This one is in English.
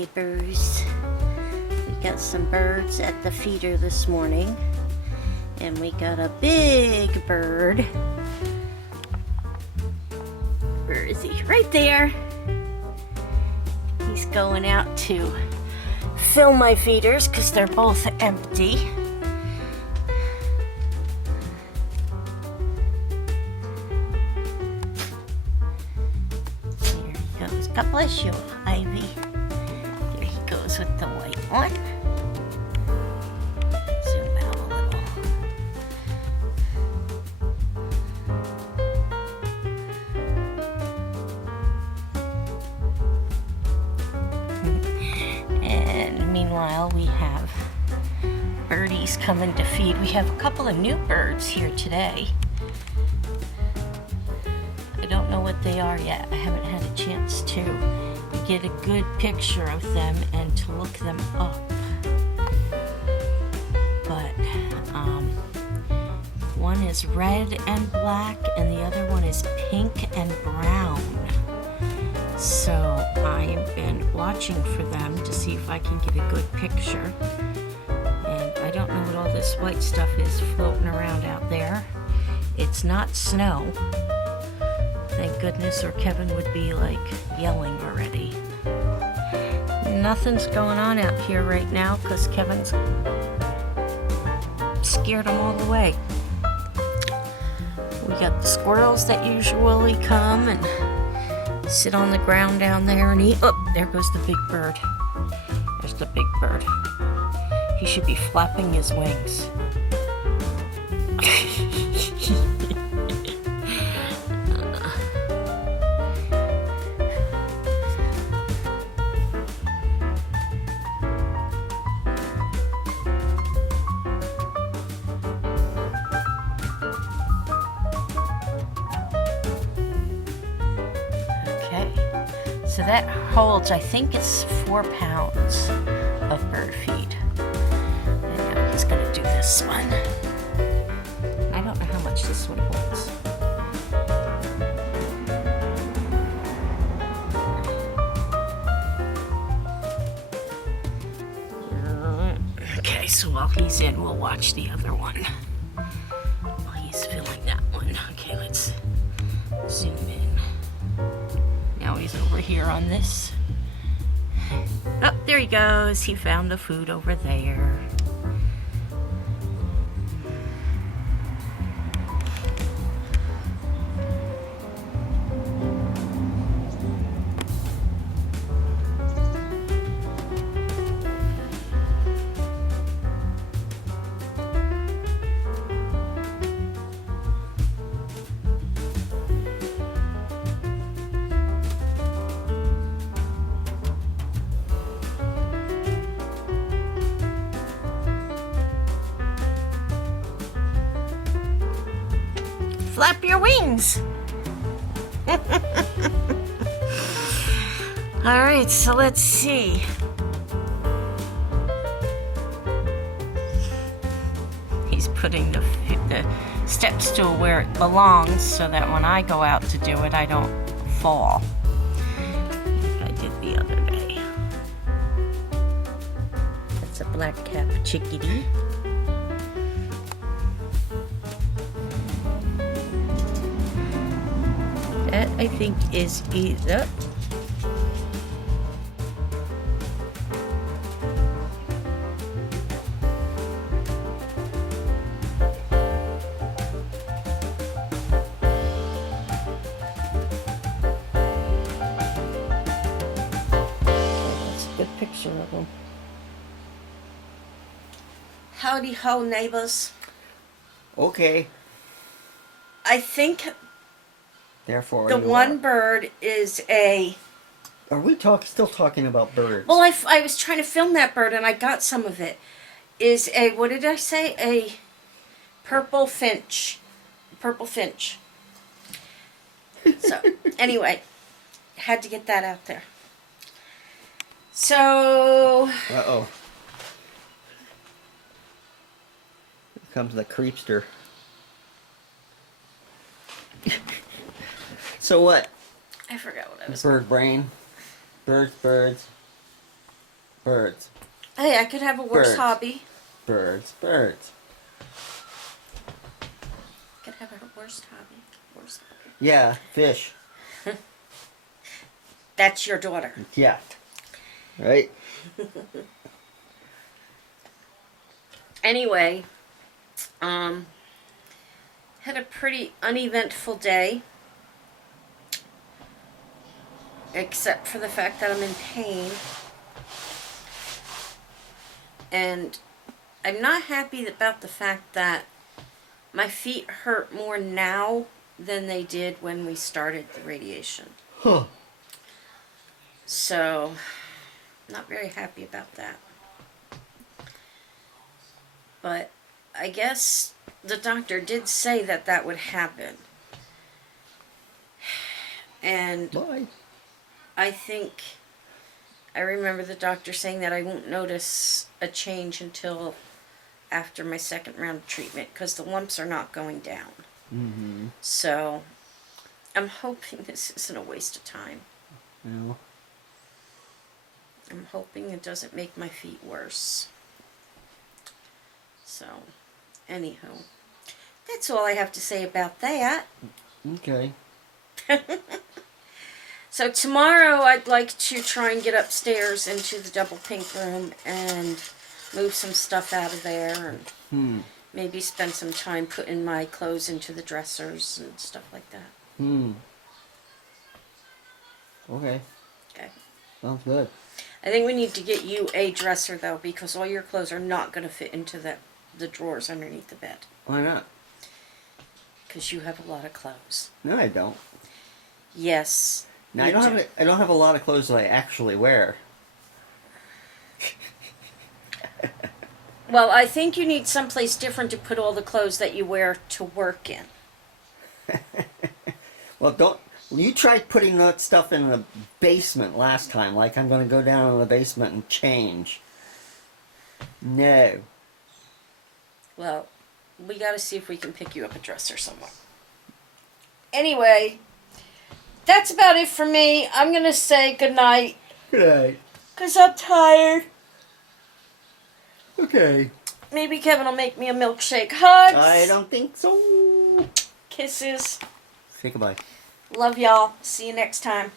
neighbors. We got some birds at the feeder this morning, and we got a big bird. Where is he? Right there. He's going out to fill my feeders because they're both empty. There he goes. God bless you, Ivy. There he goes with the white one. Zoom out a little. And meanwhile, we have birdies coming to feed. We have a couple of new birds here today. I don't know what they are yet. I haven't had a chance to get a good picture of them and to look them up. But one is red and black and the other one is pink and brown. So I've been watching for them to see if I can get a good picture. And I don't know what all this white stuff is floating around out there. It's not snow. Thank goodness, or Kevin would be like yelling already. Nothing's going on out here right now because Kevin's scared them all away. We got the squirrels that usually come and sit on the ground down there and eat. Oh, there goes the big bird. There's the big bird. He should be flapping his wings. So that holds, I think it's 4 pounds of bird feed. And now I'm just going to do this one. I don't know how much this one holds. Okay, so while he's in, we'll watch the other one. While he's filling that one. Okay, let's zoom in. Now he's over here on this. Oh, there he goes. He found the food over there. Flap your wings. All right, so let's see. He's putting the step stool where it belongs so that when I go out to do it, I don't fall. Like I did the other day. That's a black cap chickadee. That I think is either that's a good picture of them. Howdy ho, neighbors. Okay. I think Therefore, the one bird is a... Are we still talking about birds? Well, I was trying to film that bird and I got some of it. Is a, what did I say? A purple finch. Purple finch. So, anyway, had to get that out there. So... Uh-oh. Here comes the creepster. So what? I forgot what I was... Bird brain. Birds. Birds. Hey, I could have a worse Birds. hobby. Birds. Birds. I could have a worse hobby. Worse hobby. Yeah, fish. That's your daughter. Yeah. Right? Anyway, had a pretty uneventful day. Except for the fact that I'm in pain. And I'm not happy about the fact that my feet hurt more now than they did when we started the radiation. Huh. So, not very happy about that. But I guess the doctor did say that that would happen. And Bye. I think I remember the doctor saying that I won't notice a change until after my second round of treatment because the lumps are not going down. Mm-hmm. So I'm hoping this isn't a waste of time. Well, I'm hoping it doesn't make my feet worse. So, anywho, that's all I have to say about that. okay. So tomorrow I'd like to try and get upstairs into the double pink room and move some stuff out of there and maybe spend some time putting my clothes into the dressers and stuff like that. Okay. Okay. Sounds good. I think we need to get you a dresser though because all your clothes are not going to fit into the drawers underneath the bed. Why not? Because you have a lot of clothes. No, I don't. Yes. No, you I don't have a lot of clothes that I actually wear. Well, I think you need someplace different to put all the clothes that you wear to work in. Well, don't. You tried putting that stuff in the basement last time, like I'm going to go down in the basement and change. No. Well, we got to see if we can pick you up a dresser somewhere. Anyway, that's about it for me. I'm going to say goodnight. Good night. Because I'm tired. Okay. Maybe Kevin will make me a milkshake. Hugs. I don't think so. Kisses. Say goodbye. Love y'all. See you next time.